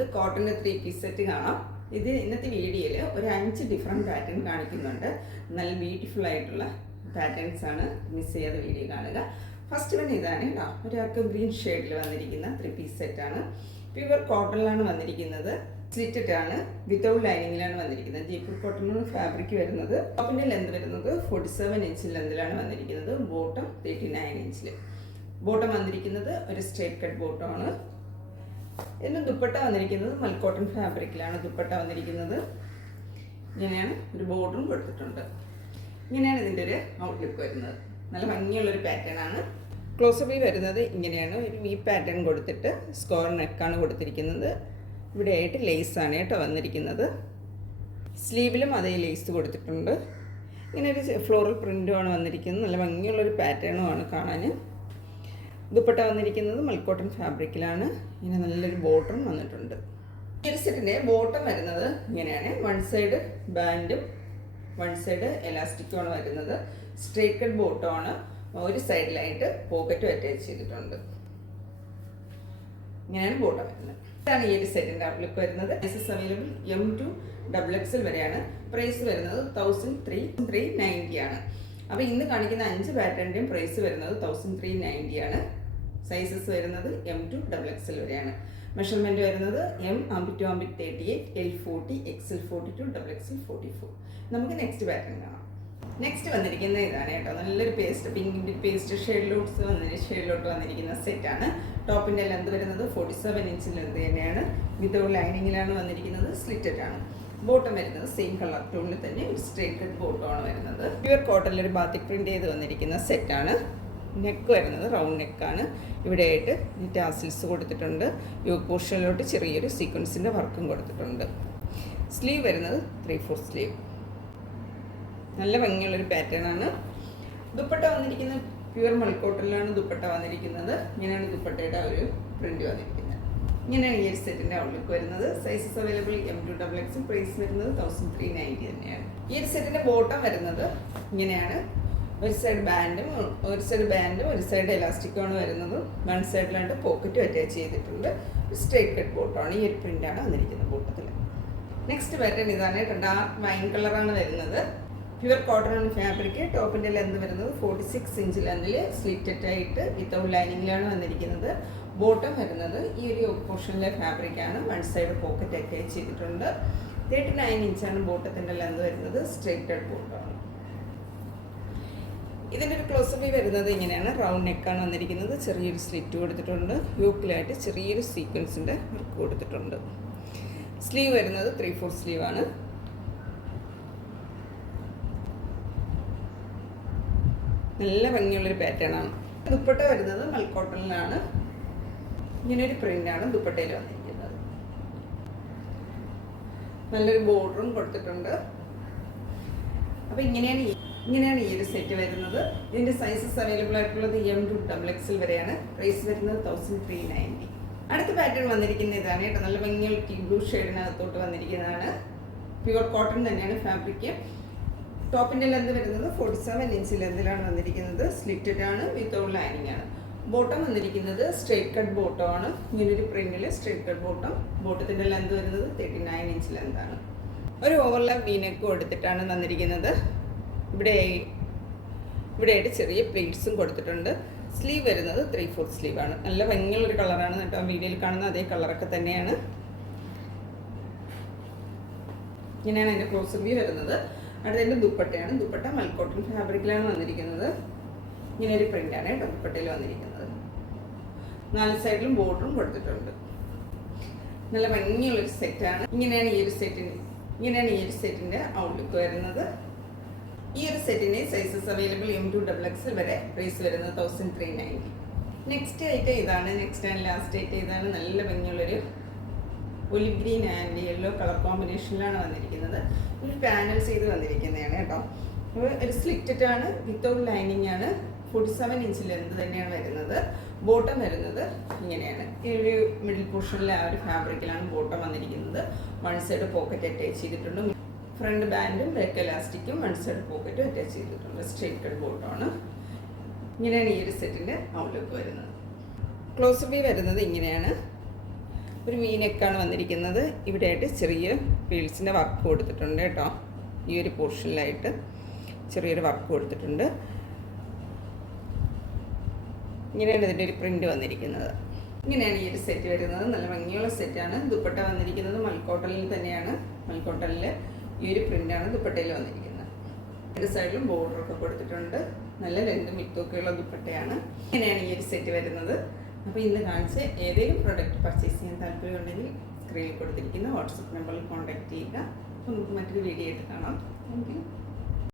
നമുക്ക് കോട്ടൻ്റെ 3 piece set കാണാം. ഇത് ഇന്നത്തെ വീഡിയോയിൽ ഒരു 5 ഡിഫറെൻറ്റ് പാറ്റേൺ കാണിക്കുന്നുണ്ട്. നല്ല ബ്യൂട്ടിഫുൾ ആയിട്ടുള്ള പാറ്റേൺസ് ആണ്. മിസ് ചെയ്യാതെ വീഡിയോ കാണുക. ഫസ്റ്റ് വൺ ഇതാണ് കേട്ടോ, ഒരാൾക്ക് ഗ്രീൻ ഷെയ്ഡിൽ വന്നിരിക്കുന്ന 3 പീസ് സെറ്റാണ്. പ്യുവർ കോട്ടണിലാണ് വന്നിരിക്കുന്നത്. സ്ലിറ്റഡ് ആണ്, വിത്തൗട്ട് ലൈനിങ്ങിലാണ് വന്നിരിക്കുന്നത്. ജയ്പൂർ കോട്ടൺ ഫാബ്രിക് വരുന്നത്. ടോപ്പിൻ്റെ ലെന്ത് വരുന്നത് 47 ഇഞ്ച് ലെന്തിലാണ് വന്നിരിക്കുന്നത്. ബോട്ടം 39 ഇഞ്ചിൽ. ബോട്ടം വന്നിരിക്കുന്നത് ഒരു സ്ട്രേറ്റ് കട്ട് ബോട്ടമാണ്. ഇതിന് ദുപ്പട്ട വന്നിരിക്കുന്നത് മൽക്കോട്ടൺ ഫാബ്രിക്കിലാണ് ദുപ്പട്ട വന്നിരിക്കുന്നത്. ഇങ്ങനെയാണ് ഒരു ബോർഡറും കൊടുത്തിട്ടുണ്ട്. ഇങ്ങനെയാണ് ഇതിൻ്റെ ഒരു ഔട്ട്ലുക്ക് വരുന്നത്. നല്ല ഭംഗിയുള്ളൊരു പാറ്റേൺ ആണ്. ക്ലോസപ്പ് വരുന്നത് ഇങ്ങനെയാണ്. ഒരു വി പാറ്റേൺ കൊടുത്തിട്ട് സ്ക്വയർ നെക്കാണ് കൊടുത്തിരിക്കുന്നത്. ഇവിടെ ആയിട്ട് ലേസാണ് കേട്ടോ വന്നിരിക്കുന്നത്. സ്ലീവിലും അതേ ലേസ് കൊടുത്തിട്ടുണ്ട്. ഇങ്ങനെ ഒരു ഫ്ലോറൽ പ്രിൻറ്റുമാണ് വന്നിരിക്കുന്നത്. നല്ല ഭംഗിയുള്ളൊരു പാറ്റേണുമാണ് കാണാൻ. ദുപ്പട്ട വന്നിരിക്കുന്നത് മൽക്കോട്ടൺ ഫാബ്രിക്കിലാണ്. ഇങ്ങനെ നല്ലൊരു ബോട്ടറും വന്നിട്ടുണ്ട്. ഈ ഒരു സെറ്റിൻ്റെ ബോട്ടം വരുന്നത് ഇങ്ങനെയാണ്. വൺ സൈഡ് ബാൻഡും വൺ സൈഡ് എലാസ്റ്റിക്കുമാണ് വരുന്നത്. സ്ട്രേറ്റ് കട്ട് ബോട്ടമാണ്. ഒരു സൈഡിലായിട്ട് പോക്കറ്റും അറ്റാച്ച് ചെയ്തിട്ടുണ്ട്. ഇങ്ങനെയാണ് ബോട്ടം വരുന്നത്. ഇതാണ് ഈ ഒരു സെറ്റിൻ്റെ ഔട്ട്ലുക്ക് വരുന്നത്. Sizes available M to XXL വരെയാണ്. പ്രൈസ് വരുന്നത് 1390 ആണ്. അപ്പോൾ ഇന്ന് കാണിക്കുന്ന 5 പാറ്റേണിൻ്റെയും പ്രൈസ് വരുന്നത് 1390 ആണ്. സൈസസ് വരുന്നത് M to XXL വരെയാണ്. മെഷർമെൻറ്റ് വരുന്നത് M armpit to armpit 38, L 40, XL 42, XXL 44. നമുക്ക് നെക്സ്റ്റ് പാറ്റേൺ കാണാം. നെക്സ്റ്റ് വന്നിരിക്കുന്ന ഇതാണ് കേട്ടോ, നല്ലൊരു പിങ്കിൻ്റെ പേസ്റ്റ് ഷെയ്ഡിലോട്ട് വന്നിരിക്കുന്ന സെറ്റാണ്. ടോപ്പിൻ്റെ ലെന്ത് വരുന്നത് 47 ഇഞ്ച് ലെന്ത് തന്നെയാണ്. വിത്തൗട്ട് ലൈനിങ്ങിലാണ് വന്നിരിക്കുന്നത്. സ്ലിറ്റഡ് ആണ്. ബോട്ടം വരുന്നത് സെയിം കളർ ടോണിൽ തന്നെ ഒരു സ്ട്രേറ്റ് കട്ട് ബോട്ടമാണ് വരുന്നത്. പ്യുവർ കോട്ടണിൽ ഒരു ബാത്തിക് പ്രിൻ്റ് ചെയ്ത് വന്നിരിക്കുന്ന സെറ്റാണ്. നെക്ക് വരുന്നത് റൗണ്ട് നെക്കാണ്. ഇവിടെയായിട്ട് ടാസിൽസ് കൊടുത്തിട്ടുണ്ട്. യോക്ക് പോർഷനിലോട്ട് ചെറിയൊരു സീക്വൻസിൻ്റെ വർക്കും കൊടുത്തിട്ടുണ്ട്. സ്ലീവ് വരുന്നത് 3/4 സ്ലീവ്. നല്ല ഭംഗിയുള്ളൊരു പാറ്റേൺ ആണ്. ദുപ്പട്ട വന്നിരിക്കുന്നത് പ്യുവർ മൽക്കോട്ടണിലാണ് ദുപ്പട്ട വന്നിരിക്കുന്നത്. ഇങ്ങനെയാണ് ദുപ്പട്ടയുടെ ഒരു പ്രിൻ്റ് വന്നിരിക്കുന്നത്. ഇങ്ങനെയാണ് ഈ ഒരു സെറ്റിൻ്റെ ഔട്ട്ലുക്ക് വരുന്നത്. Sizes available M to XXL. Price വരുന്നത് 1390 തന്നെയാണ്. ഈ ഒരു സെറ്റിൻ്റെ ബോട്ടം വരുന്നത് ഇങ്ങനെയാണ്. ഒരു സൈഡ് ബാൻഡും ഒരു സൈഡ് എലാസ്റ്റിക്കുമാണ് വരുന്നത്. വൺ സൈഡിലാണ്ട് പോക്കറ്റും അറ്റാച്ച് ചെയ്തിട്ടുണ്ട്. സ്ട്രേറ്റ് കട്ട് ബോട്ടമാണ്. ഈ ഒരു പ്രിൻ്റാണ് വന്നിരിക്കുന്നത് ബോട്ടത്തിൽ. നെക്സ്റ്റ് പാറ്റേൺ ഇതാണ്. ഡാർക്ക് വൈൻ കളറാണ് വരുന്നത്. Pure cotton fabric. ടോപ്പിൻ്റെ ലെന്ത് വരുന്നത് 46 ഇഞ്ച് ലെന്തിൽ സ്ലിറ്റഡ് ആയിട്ട് വിത്തൗട്ട് ലൈനിങ്ങിലാണ് വന്നിരിക്കുന്നത്. ബോട്ടം വരുന്നത് ഈ ഒരു പോർഷനിലെ ഫാബ്രിക്കാണ്. വൺ സൈഡ് പോക്കറ്റ് അറ്റാച്ച് ചെയ്തിട്ടുണ്ട്. 39 ഇഞ്ചാണ് ബോട്ടത്തിൻ്റെ ലെന്ത് വരുന്നത്. സ്ട്രേറ്റ് കട്ട് ബോട്ടമാണ്. ഇതിൻ്റെ ഒരു ക്ലോസപ്പ് വരുന്നത് ഇങ്ങനെയാണ്. റൗണ്ട് നെക്കാണ് വന്നിരിക്കുന്നത്. ചെറിയൊരു സ്ലിറ്റ് കൊടുത്തിട്ടുണ്ട്. യോക്കിലായിട്ട് ചെറിയൊരു സീക്വൻസിൻ്റെ വർക്ക് കൊടുത്തിട്ടുണ്ട്. സ്ലീവ് വരുന്നത് 3/4 സ്ലീവാണ്. നല്ല ഭംഗിയുള്ളൊരു പാറ്റേൺ ആണ്. ദുപ്പട്ട വരുന്നത് മൽക്കോട്ടണിലാണ്. ഇങ്ങനെയൊരു പ്രിൻ്റാണ് ദുപ്പട്ടയിൽ വന്നിരിക്കുന്നത്. നല്ലൊരു ബോർഡറും കൊടുത്തിട്ടുണ്ട്. അപ്പോൾ ഇങ്ങനെയാണ് ഈ ഒരു സെറ്റ് വരുന്നത്. ഇതിൻ്റെ സൈസസ് അവൈലബിൾ ആയിട്ടുള്ളത് M to XXL വരെയാണ്. പ്രൈസ് വരുന്നത് 1390. അടുത്ത പാറ്റേൺ വന്നിരിക്കുന്ന ഇതാണ് കേട്ടോ. നല്ല ഭംഗിയുള്ള ടീ ബ്ലൂ ഷെയ്ഡിനകത്തോട്ട് വന്നിരിക്കുന്നതാണ്. പ്യുവർ കോട്ടൺ തന്നെയാണ് ഫാബ്രിക്. ടോപ്പിൻ്റെ ലെന്ത് വരുന്നത് 47 ഇഞ്ച് ലെന്തിലാണ് വന്നിരിക്കുന്നത്. സ്ലിറ്റഡ് ആണ്, വിത്തൗട്ട് ലൈനിങ് ആണ്. ബോട്ടം വന്നിരിക്കുന്നത് സ്ട്രേറ്റ് കട്ട് ബോട്ടമാണ്. ഇങ്ങനൊരു പ്രിന്റിൽ സ്ട്രേറ്റ് കട്ട് ബോട്ടം. ബോട്ടത്തിൻ്റെ ലെന്ത് വരുന്നത് 39 ഇഞ്ച് ലെന്താണ്. ഒരു ഓവർലാപ്പ് വീനെക്ക് കൊടുത്തിട്ടാണ് വന്നിരിക്കുന്നത്. ഇവിടെയായിട്ട് ചെറിയ പ്ലേറ്റ്സും കൊടുത്തിട്ടുണ്ട്. സ്ലീവ് വരുന്നത് 3/4 സ്ലീവാണ്. നല്ല ഭംഗിയുള്ളൊരു കളറാണ് കേട്ടോ. വീഡിയോയിൽ കാണുന്ന അതേ കളറൊക്കെ തന്നെയാണ്. ഇങ്ങനെയാണ് അതിൻ്റെ ക്ലോസപ്പ് വരുന്നത്. അടുത്തതിൻ്റെ ദുപ്പട്ടയാണ്. ദുപ്പട്ട മൽക്കോട്ടൺ ഫാബ്രിക്കിലാണ് വന്നിരിക്കുന്നത്. ഇങ്ങനെ ഒരു പ്രിൻ്റാണ് കേട്ടോ ദുപ്പട്ടയിൽ വന്നിരിക്കുന്നത്. 4 സൈഡിലും ബോർഡറും കൊടുത്തിട്ടുണ്ട്. നല്ല ഭംഗിയുള്ളൊരു സെറ്റാണ്. ഇങ്ങനെയാണ് ഈ ഒരു സെറ്റിൻ്റെ ഔട്ട്ലുക്ക് വരുന്നത്. ഈ ഒരു സെറ്റിൻ്റെ sizes available M to XXL വരെ. പ്രൈസ് വരുന്നത് 1390. നെക്സ്റ്റ് ഐറ്റം ഇതാണ്. നെക്സ്റ്റ് ആൻഡ് ലാസ്റ്റ് ഐറ്റം ഇതാണ്. നല്ല ഭംഗിയുള്ളൊരു olive green and yellow colour കോമ്പിനേഷനിലാണ് വന്നിരിക്കുന്നത്. ഒരു പാനൽസ് ചെയ്ത് വന്നിരിക്കുന്നതാണ് കേട്ടോ. അപ്പോൾ ഒരു സ്ലിറ്റഡ് ആണ്, വിത്തൗട്ട് ലൈനിങ് ആണ്. 47 ഇഞ്ച് ലെന്ത് തന്നെയാണ് വരുന്നത്. ബോട്ടം വരുന്നത് ഇങ്ങനെയാണ്. ഈ ഒരു മിഡിൽ പോർഷനിലെ ആ ഒരു ഫാബ്രിക്കിലാണ് ബോട്ടം വന്നിരിക്കുന്നത്. വൺ സൈഡ് പോക്കറ്റ് അറ്റാച്ച് ചെയ്തിട്ടുണ്ട്. ഫ്രണ്ട് ബാൻഡും ബാക്ക് എലാസ്റ്റിക്കും വൺ സൈഡ് പോക്കറ്റും അറ്റാച്ച് ചെയ്തിട്ടുണ്ട്. സ്ട്രേറ്റ് കട്ട് ബോട്ടമാണ്. ഇങ്ങനെയാണ് ഈ ഒരു സെറ്റിൻ്റെ ഔട്ട്ലുക്ക് വരുന്നത്. ക്ലോസപ്പ് വരുന്നത് ഇങ്ങനെയാണ്. ഒരു മീനൊക്കെയാണ് വന്നിരിക്കുന്നത്. ഇവിടെയായിട്ട് ചെറിയ പീൽസിൻ്റെ വർക്ക് കൊടുത്തിട്ടുണ്ട് കേട്ടോ. ഈ ഒരു പോർഷനിലായിട്ട് ചെറിയൊരു വർക്ക് കൊടുത്തിട്ടുണ്ട്. ഇങ്ങനെയാണ് ഇതിൻ്റെ ഒരു പ്രിൻ്റ് വന്നിരിക്കുന്നത്. ഇങ്ങനെയാണ് ഈ ഒരു സെറ്റ് വരുന്നത്. നല്ല ഭംഗിയുള്ള സെറ്റാണ്. ദുപ്പട്ട വന്നിരിക്കുന്നത് മൽക്കോട്ടനിൽ തന്നെയാണ്. മൽക്കോട്ടനിൽ ഈ ഒരു പ്രിൻ്റാണ് ദുപ്പട്ടയിൽ വന്നിരിക്കുന്നത്. രണ്ട് സൈഡിലും ബോർഡറൊക്കെ കൊടുത്തിട്ടുണ്ട്. നല്ല ലെങ്തും വിത്തൊക്കെയുള്ള ദുപ്പട്ടയാണ്. ഇങ്ങനെയാണ് ഈ ഒരു സെറ്റ് വരുന്നത്. അപ്പോൾ ഇന്ന് കാണിച്ച ഏതെങ്കിലും പ്രോഡക്റ്റ് പർച്ചേസ് ചെയ്യാൻ താല്പര്യമുണ്ടെങ്കിൽ സ്ക്രീനിൽ കൊടുത്തിരിക്കുന്ന വാട്സപ്പ് നമ്പറിൽ കോൺടാക്റ്റ് ചെയ്യുക. അപ്പോൾ നമുക്ക് മറ്റൊരു വീഡിയോ ആയിട്ട് കാണാം. Thank you.